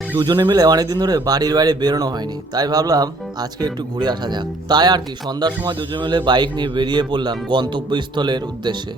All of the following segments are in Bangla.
দুজনে মিলে অনেকদিন ধরে বাড়ির বাইরে বেরোনো হয়নি, তাই ভাবলাম আজকে একটু ঘুরে আসা যাক। তাই আর কি সন্ধ্যার সময় দুজনে মিলে বাইক নিয়ে বেরিয়ে পড়লাম গন্তব্যস্থলের উদ্দেশ্যে।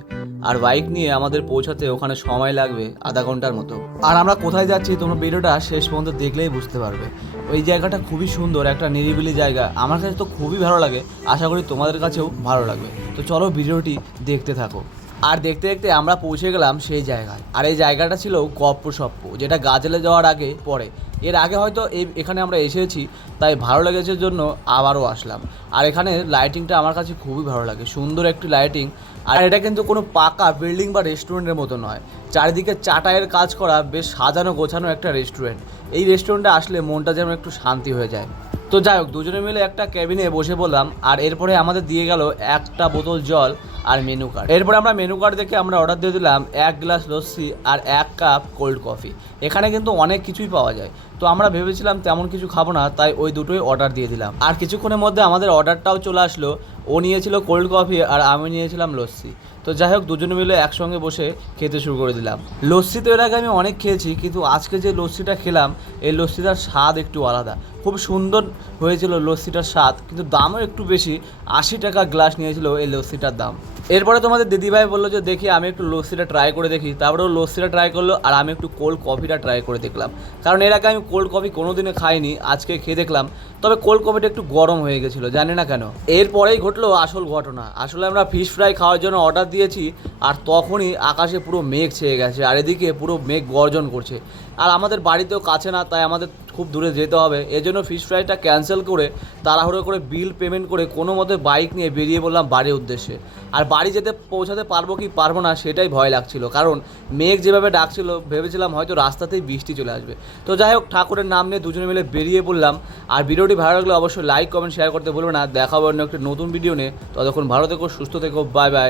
আর বাইক নিয়ে আমাদের পৌঁছাতে ওখানে সময় লাগবে আধা ঘন্টার মতো। আর আমরা কোথায় যাচ্ছি তোমরা ভিডিওটা শেষ পর্যন্ত দেখলেই বুঝতে পারবে। ওই জায়গাটা খুবই সুন্দর, একটা নিরিবিলি জায়গা, আমার কাছে তো খুবই ভালো লাগে, আশা করি তোমাদের কাছেও ভালো লাগবে। তো চলো ভিডিওটি দেখতে থাকো। আর দেখতে দেখতে আমরা পৌঁছে গেলাম সেই জায়গায়। আর এই জায়গাটা ছিল গপ্পসপ্প, যেটা গাজলে যাওয়ার আগে পড়ে। এর আগে হয়তো এখানে আমরা এসেছি, তাই ভালো লেগেছে জন্য আবারও আসলাম। আর এখানে লাইটিংটা আমার কাছে খুবই ভালো লাগে, সুন্দর একটি লাইটিং। আর এটা কিন্তু কোনো পাকা বিল্ডিং বা রেস্টুরেন্টের মতো নয়, চারিদিকে চাটাইয়ের কাজ করা বেশ সাজানো গোছানো একটা রেস্টুরেন্ট। এই রেস্টুরেন্টে আসলে মনটা যেন একটু শান্তি হয়ে যায়। তো যাই হোক, দুজনে মিলে একটা ক্যাবিনে বসে পড়লাম। আর এরপরে আমাদের দিয়ে গেল একটা বোতল জল আর মেনু কার্ড। এরপরে আমরা মেনু কার্ড দেখে আমরা অর্ডার দিয়ে দিলাম 1 গ্লাস লস্যি আর 1 কাপ কোল্ড কফি। এখানে কিন্তু অনেক কিছুই পাওয়া যায়, তো আমরা ভেবেছিলাম তেমন কিছু খাবো না, তাই ওই দুটোই অর্ডার দিয়ে দিলাম। আর কিছুক্ষণের মধ্যে আমাদের অর্ডারটাও চলে আসলো। ও নিয়েছিল কোল্ড কফি আর আমি নিয়েছিলাম লস্যি। তো যাই হোক, দুজনে মিলে একসঙ্গে বসে খেতে শুরু করে দিলাম। লস্যি তো এর আগে আমি অনেক খেয়েছি, কিন্তু আজকে যে লস্যিটা খেলাম এই লস্যিটার স্বাদ একটু আলাদা। খুব সুন্দর হয়েছিল লস্যিটার স্বাদ, কিন্তু দামও একটু বেশি। 80 টাকা গ্লাস নিয়েছিল এই লস্যিটার দাম। এরপরে তোমাদের দিদিভাই বললো যে দেখি আমি একটু লস্যিটা ট্রাই করে দেখি। তারপরে ও লস্যিটা ট্রাই করলো আর আমি একটু কোল্ড কফিটা ট্রাই করে দেখলাম, কারণ এর আগে আমি কোল্ড কফি কোনোদিনও খাইনি, আজকে খেয়ে দেখলাম। তবে কোল্ড কফিটা একটু গরম হয়ে গেছিলো, জানি না কেন। এরপরেই ঘটলো আসল ঘটনা। আসলে আমরা ফিশ ফ্রাই খাওয়ার জন্য অর্ডার দিয়েছি, আর তখনই আকাশে পুরো মেঘ ছেয়ে গেছে, আর এদিকে পুরো মেঘ গর্জন করছে। আর আমাদের বাড়িতেও কাছে না, তাই আমাদের খুব দূরে যেতে হবে। এজন্য ফিশ ফ্রাইটা ক্যান্সেল করে তাড়াহুড়ো করে বিল পেমেন্ট করে কোনো মতে বাইক নিয়ে বেরিয়ে পড়লাম বাড়ির উদ্দেশ্যে। আর বাড়ি যেতে পৌঁছাতে পারবো কি পারবো না সেটাই ভয় লাগছিল, কারণ মেঘ যেভাবে ডাকছিল ভেবেছিলাম হয়তো রাস্তাতেই বৃষ্টি চলে আসবে। তো যাই হোক, ঠাকুরের নাম নিয়ে দুজনে মিলে বেরিয়ে পড়লাম। আর ভিডিওটি ভালো লাগলে অবশ্যই লাইক কমেন্ট শেয়ার করতে ভুলবে না। দেখা হবে অন্য একটা নতুন ভিডিও নিয়ে। ততক্ষণ ভালো থেকো, সুস্থ থেকো, বাই বাই।